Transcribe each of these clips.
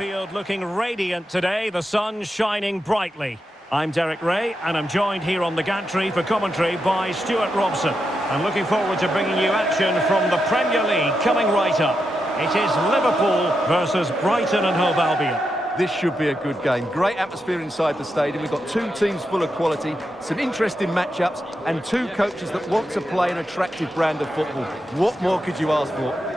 Anfield looking radiant today, the sun shining brightly. I'm Derek Ray, and I'm joined here on the gantry for commentary by Stuart Robson. I'm looking forward to bringing you action from the Premier League coming right up. It is Liverpool versus Brighton and Hove Albion. This should be a good game. Great atmosphere inside the stadium. We've got two teams full of quality, some interesting matchups, and two coaches that want to play an attractive brand of football. What more could you ask for?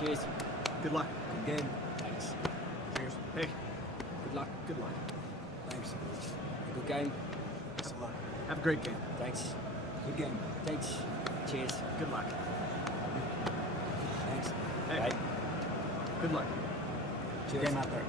Cheers. Good luck. Good game. Thanks. Cheers. Hey. Good luck. Good luck. Thanks. Good game. Best of luck. Have a great game. Thanks. Good game. Thanks. Cheers. Good luck. Thanks. Hey. Bye. Good luck. Cheers. Game out there.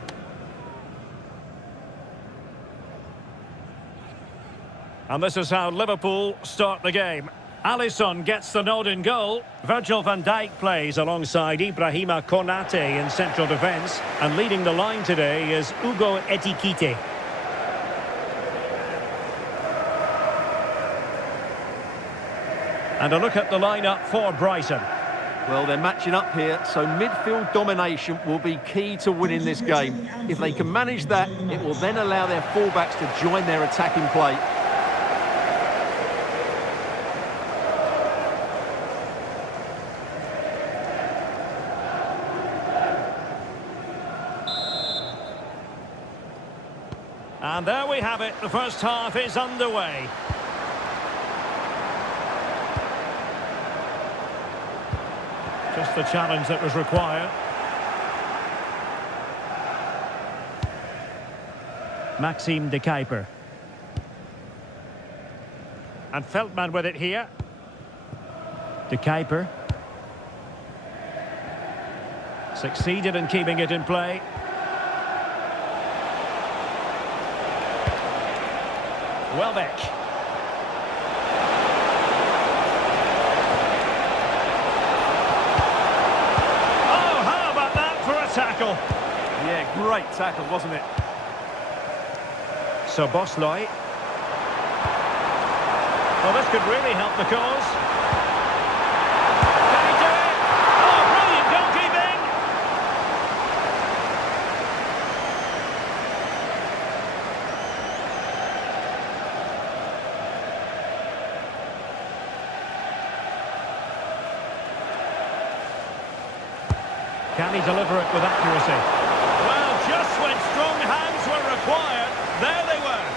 And this is how Liverpool start the game. Alisson gets the nod in goal. Virgil van Dijk plays alongside Ibrahima Konate in central defence. And leading the line today is Ugo Ekitike. And a look at the lineup for Brighton. Well, they're matching up here, so midfield domination will be key to winning this game. If they can manage that, it will then allow their fullbacks to join their attacking play. And there we have it. The first half is underway. Just the challenge that was required. Maxime de Kuiper. And Feldman with it here. De Kuiper. Succeeded in keeping it in play. Welbeck. Oh, how about that for a tackle? Yeah, great tackle, wasn't it? So Bosley. Well, this could really help the cause. Can he do it? Oh, brilliant goalkeeping! Can he deliver it with accuracy? Well, just when strong hands were required, there they were.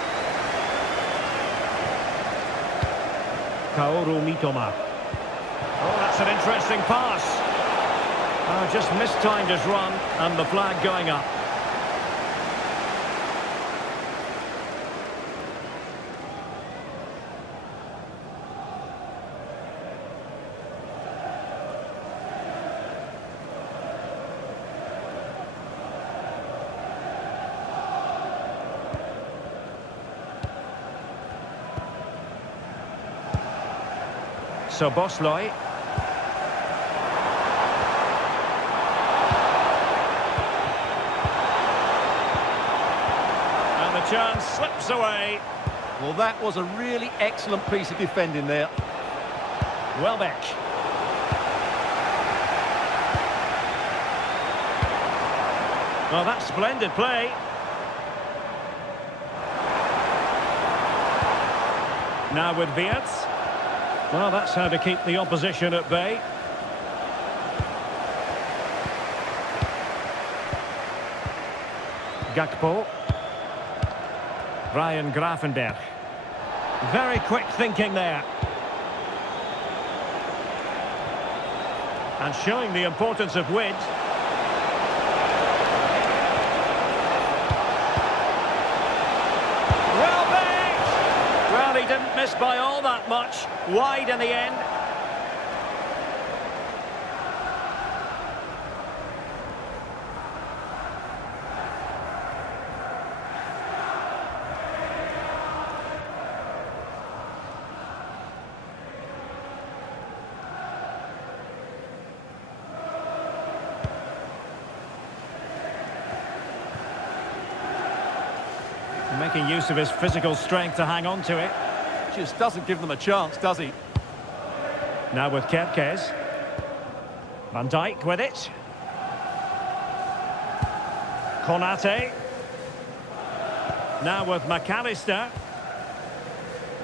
Kaoru Mitoma. Oh, that's an interesting pass. Oh, just mistimed his run, and the flag going up. So Bosley. And the chance slips away. Well, that was a really excellent piece of defending there. Welbeck. Well, that's splendid play. Now with Wirtz. Well, that's how to keep the opposition at bay. Gakpo. Ryan Gravenberch. Very quick thinking there. And showing the importance of width. Welbeck! Well, he didn't miss by all that much. Wide in the end. Making use of his physical strength to hang on to it. Just doesn't give them a chance, does he? Now with Kepkes. Van Dijk with it. Konate. Now with McAllister.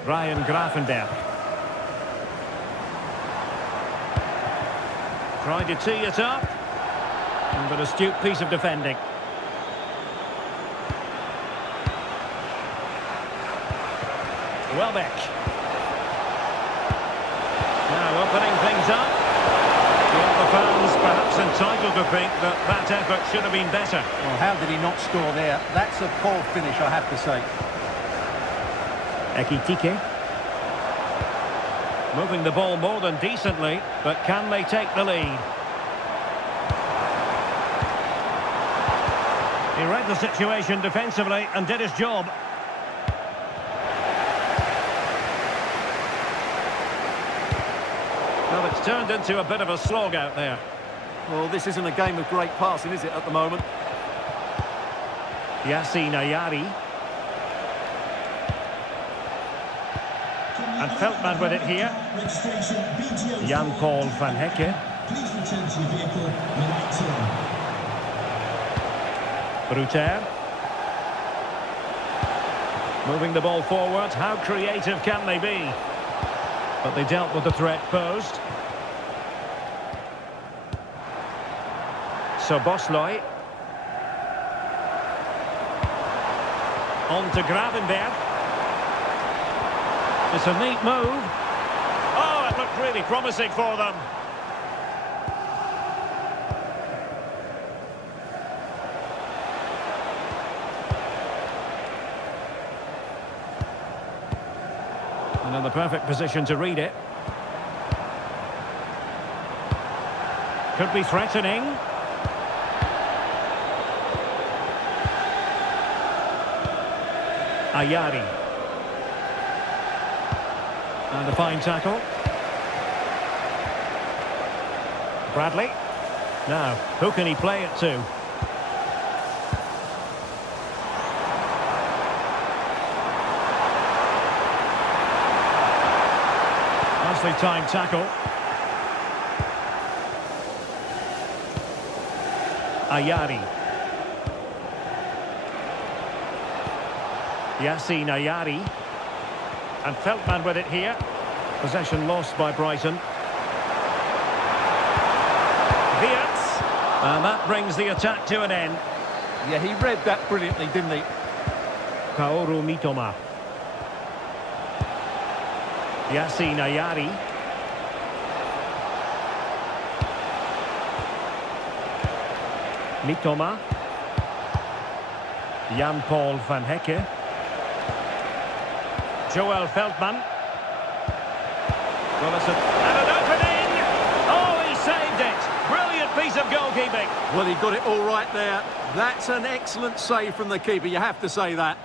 Ryan Gravenberch. Tried to tee it up. But an astute piece of defending. Welbeck. Now opening things up. Well, the fans perhaps entitled to think that that effort should have been better. Well, how did he not score there? That's a poor finish, I have to say. Ekitike. Moving the ball more than decently, but can they take the lead? He read the situation defensively and did his job. Well, it's turned into a bit of a slog out there. Well, this isn't a game of great passing, is it, at the moment? Yassine Ayari. And Veltman with it here. Jan-Paul van Hecke. Please return to your vehicle when I turn. Ruter. Moving the ball forward. How creative can they be? But they dealt with the threat posed. So Bosloy. On to Gravenberch. It's a neat move. Oh, it looked really promising for them. And in the perfect position to read it. Could be threatening. Ayari. And a fine tackle. Bradley. Now, who can he play it to? Nicely timed tackle. Ayari. Yassine Ayari. And Veltman with it here. Possession lost by Brighton. Wirtz. And that brings the attack to an end. Yeah, he read that brilliantly, didn't he? Kaoru Mitoma. Yassine Ayari. Mitoma. Jan-Paul van Hecke. Joel Veltman. Well, and an opening! Oh, he saved it! Brilliant piece of goalkeeping. Well, he got it all right there. That's an excellent save from the keeper, you have to say that.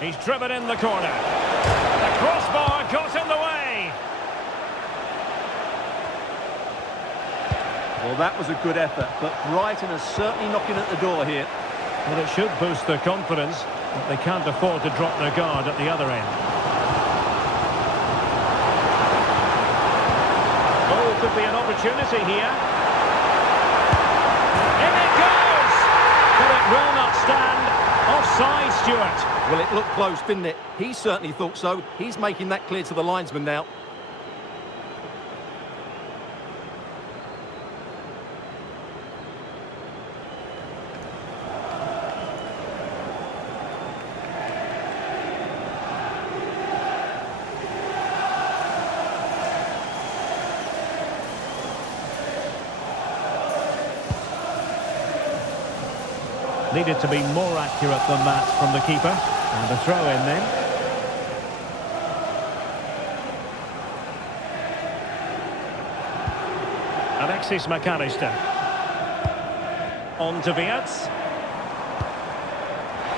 He's driven in the corner. The crossbar got in the way. Well, that was a good effort, but Brighton are certainly knocking at the door here. Well, it should boost their confidence, but they can't afford to drop their guard at the other end. Oh, could be an opportunity here. In it goes! But it will not stand. Offside, Stuart. Well, it looked close, didn't it? He certainly thought so. He's making that clear to the linesman now. Needed to be more accurate than that from the keeper. And a throw in then. Alexis McAllister. On to Wirtz.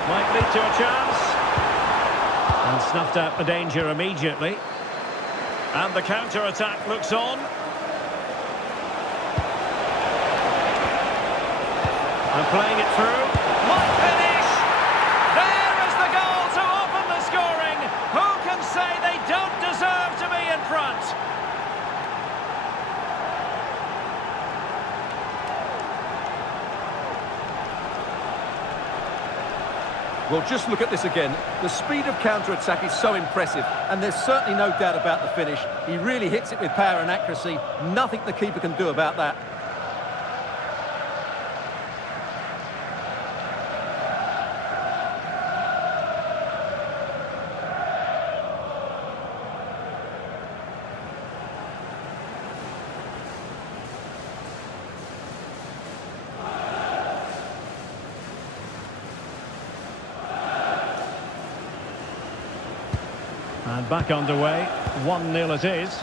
Might lead to a chance. And snuffed out the danger immediately. And the counter-attack looks on. And playing it through. Might finish! There is the goal to open the scoring. Who can say they don't deserve to be in front? Well, just look at this again. The speed of counter-attack is so impressive, and there's certainly no doubt about the finish. He really hits it with power and accuracy. Nothing the keeper can do about that. And back underway, 1-0 it is.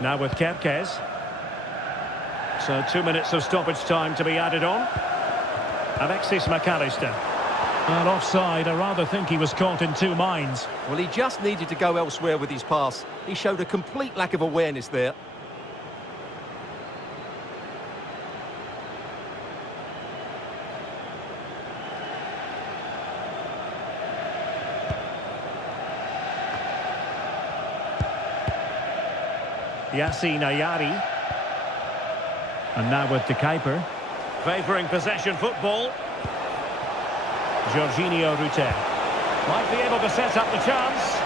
Now with Kerkez. So 2 minutes of stoppage time to be added on. Alexis McAllister. And offside, I rather think he was caught in two minds. Well, he just needed to go elsewhere with his pass. He showed a complete lack of awareness there. Yassine Ayari. And now with Ekitike. Favouring possession football. Jorginho Rutter. Might be able to set up the chance.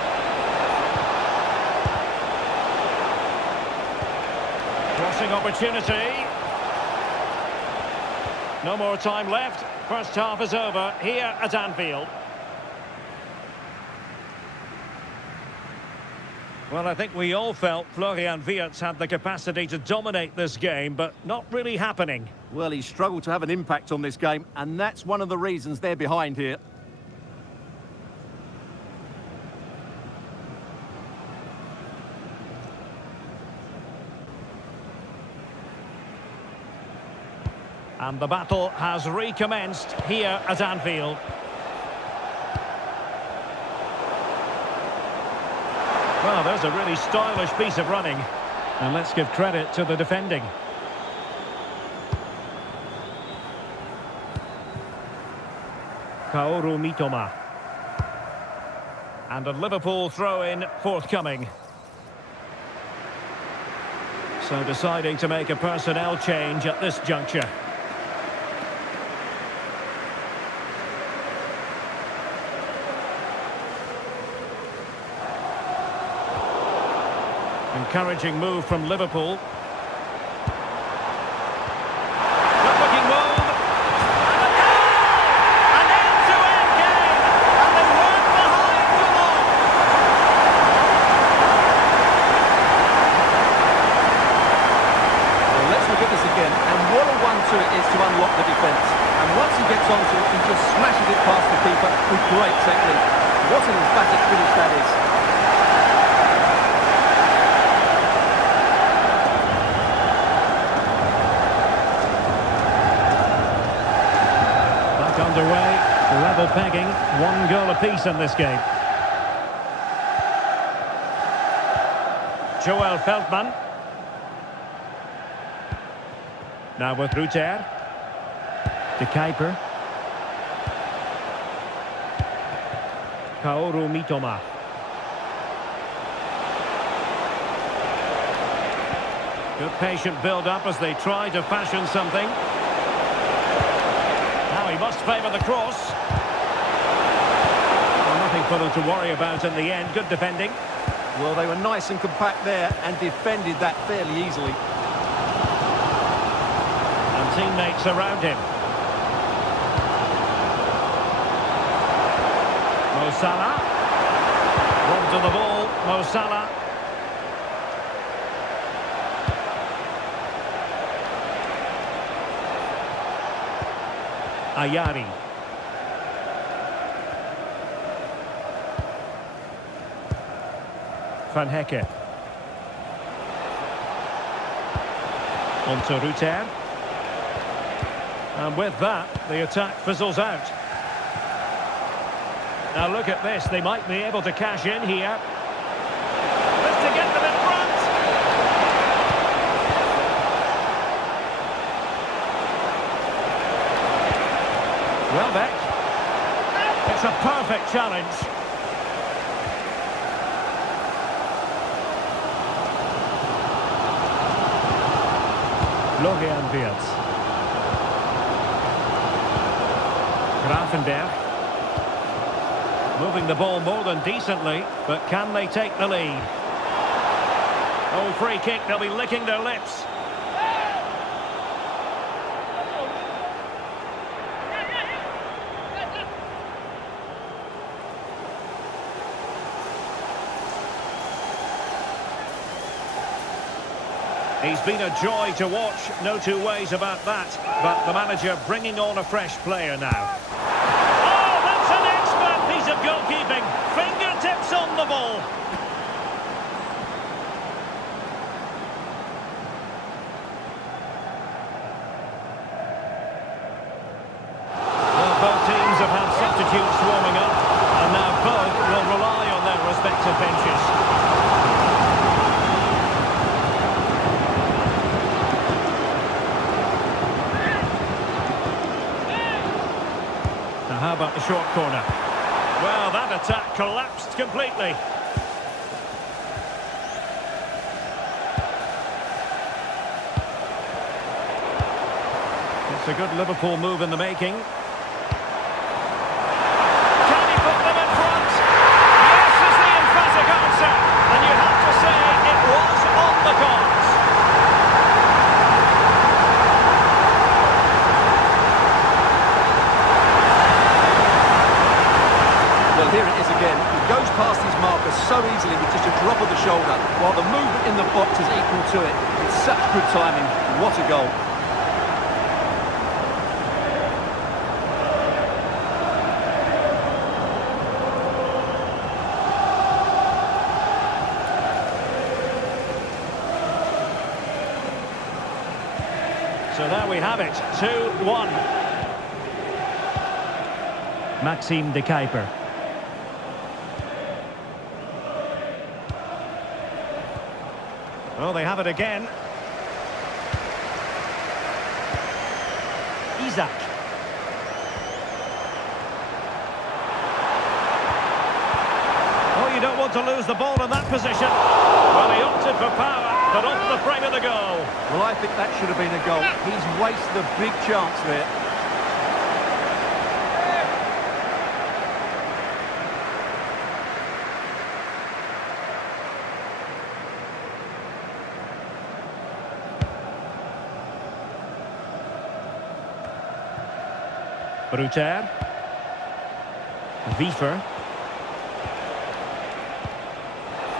Crossing opportunity. No more time left. First half is over here at Anfield. Well, I think we all felt Florian Wirtz had the capacity to dominate this game, but not really happening. Well, he struggled to have an impact on this game, and that's one of the reasons they're behind here. And the battle has recommenced here at Anfield. Well, there's a really stylish piece of running. And let's give credit to the defending. Kaoru Mitoma. And a Liverpool throw-in forthcoming. So deciding to make a personnel change at this juncture. Encouraging move from Liverpool. Good-looking move. And a goal! An end-to-end game. And they weren't behind for long. Well, let's look at this again. And what a 1-2 it is to unlock the defence. And once he gets onto it, he just smashes it past the keeper with great technique. What an emphatic finish that is. Underway, level pegging, 1 goal apiece in this game. Joel Feldman. Now with Rutter. Ekitike. Kaoru Mitoma. Good patient build-up as they try to fashion something. He must favour the cross. Well, nothing for them to worry about in the end. Good defending. Well, they were nice and compact there and defended that fairly easily. And teammates around him. Mo Salah. Robbed of the ball. Mo Salah. Ayari. Van Hecke. On to Ruter. And with that, the attack fizzles out. Now look at this, they might be able to cash in here. This to get them in front. Welbeck. It's a perfect challenge. Wirtz. Grafenberg. Moving the ball more than decently, but can they take the lead? Oh, free kick, they'll be licking their lips. He's been a joy to watch, no two ways about that. But the manager bringing on a fresh player now. Oh, that's an expert piece of goalkeeping. Fingertips on the ball. Well, both teams have had substitutes warming up, and now both will rely on their respective benches. How about the short corner? Well, that attack collapsed completely. It's a good Liverpool move in the making. Can he put them in front? Yes is the emphatic answer. And you have to say it was on the cards. Well, here it is again. He goes past his marker so easily with just a drop of the shoulder, while the movement in the box is equal to it. It's such good timing. What a goal. So there we have it, 2-1. Maxime de Kuiper. Well, they have it again. Isaac. Oh, you don't want to lose the ball in that position. Well, he opted for power, but off the frame of the goal. Well, I think that should have been a goal. He's wasted a big chance there. Ruter. Wiefer.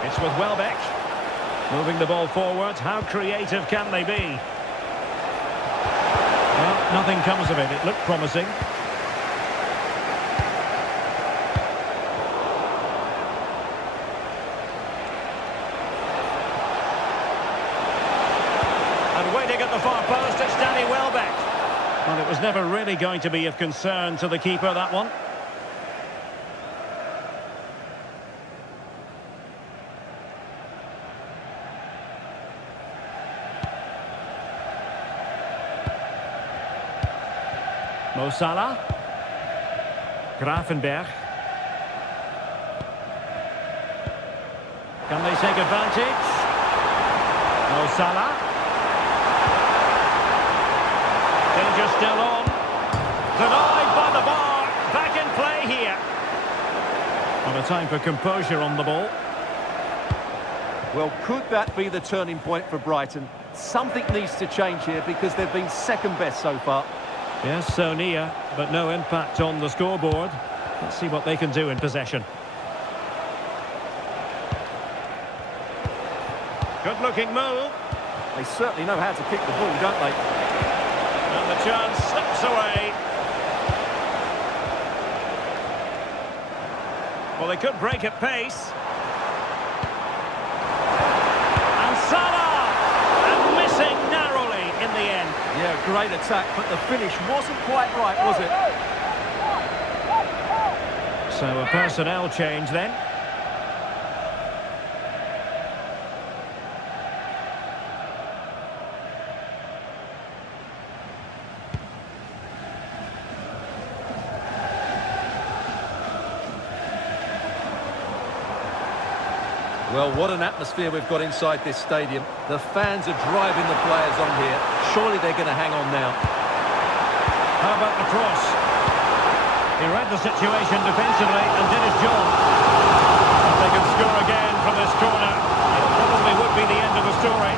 It's with Welbeck. Moving the ball forward. How creative can they be? Well, nothing comes of it. It looked promising. And waiting at the far post, it's Danny Welbeck. Well, it was never really going to be of concern to the keeper, that one. Mo Salah. Grafenberg. Can they take advantage? Mo Salah. Danger still on. Denied by the bar. Back in play here. And a time for composure on the ball. Well, could that be the turning point for Brighton? Something needs to change here because they've been second best so far. Yes, so near, but no impact on the scoreboard. Let's see what they can do in possession. Good-looking move. They certainly know how to kick the ball, don't they? And the chance slips away. Well, they could break at pace. And Salah! And missing narrowly in the end. Yeah, great attack, but the finish wasn't quite right, was it? So a personnel change then. Well, what an atmosphere we've got inside this stadium. The fans are driving the players on here. Surely they're going to hang on now. How about the cross? He read the situation defensively and did his job. If they can score again from this corner, it probably would be the end of the story.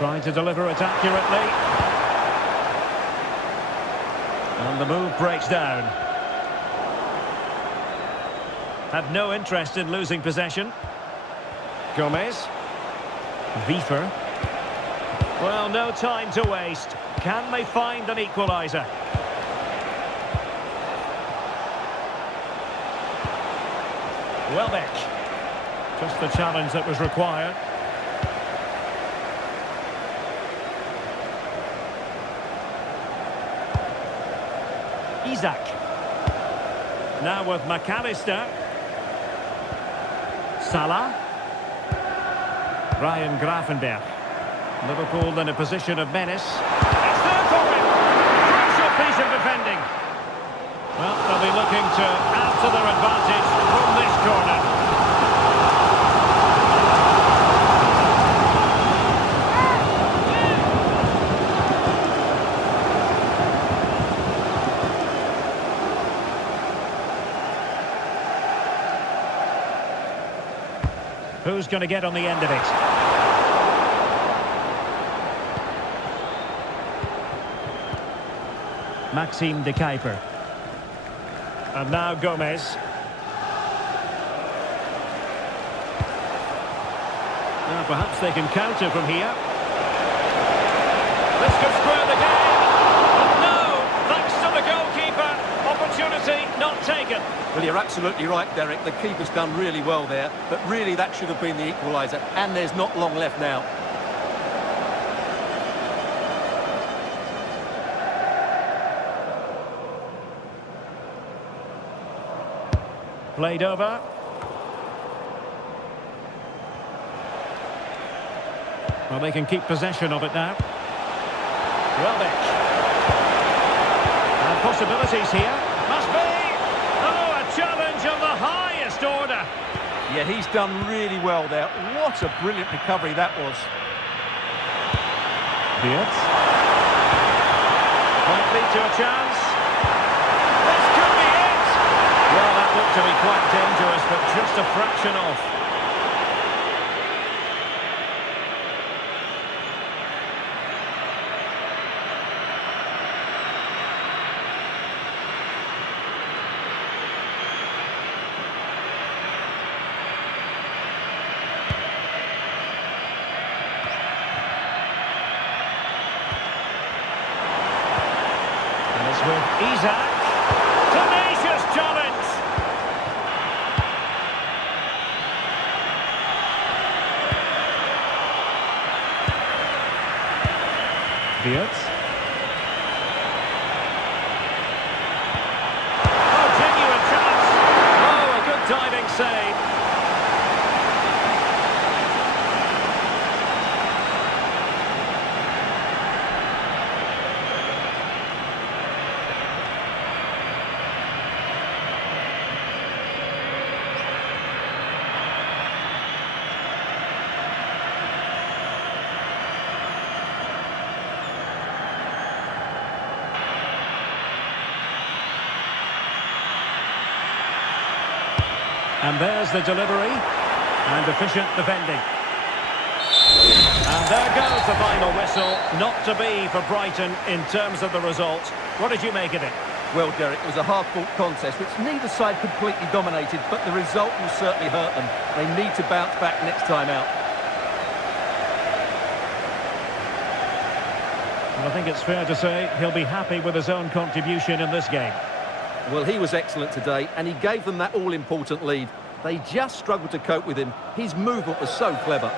Trying to deliver it accurately. And the move breaks down. Had no interest in losing possession. Gomez. Wiefer. Well, no time to waste. Can they find an equaliser? Welbeck. Just the challenge that was required. Isaac. Now with McAllister. Salah. Ryan Gravenberch. Liverpool in a position of menace. It's there for him! Crucial piece of defending. Well, they'll be looking to add to their advantage from this corner. Who's going to get on the end of it? Maxime de Kuiper. And now Gomez. Now perhaps they can counter from here. This could square the game. But no, thanks to the goalkeeper. Opportunity not taken. Well, you're absolutely right, Derek. The keeper's done really well there, but really that should have been the equaliser, and there's not long left now. Played over. Well, they can keep possession of it now. Welbeck. And possibilities here. Must be! Oh, a challenge of the highest order. Yeah, he's done really well there. What a brilliant recovery that was. Wirtz. Might lead to a chance. This could be it! Well, that looked to be quite dangerous, but just a fraction off. With Isaac. Tenacious challenge. Wirtz. Oh, genuine chance. Oh, a good diving save. And there's the delivery, and efficient defending. And there goes the final whistle, not to be for Brighton in terms of the result. What did you make of it? Well, Derek, it was a hard-fought contest, which neither side completely dominated, but the result will certainly hurt them. They need to bounce back next time out. And I think it's fair to say he'll be happy with his own contribution in this game. Well, he was excellent today, and he gave them that all-important lead. They just struggled to cope with him. His movement was so clever.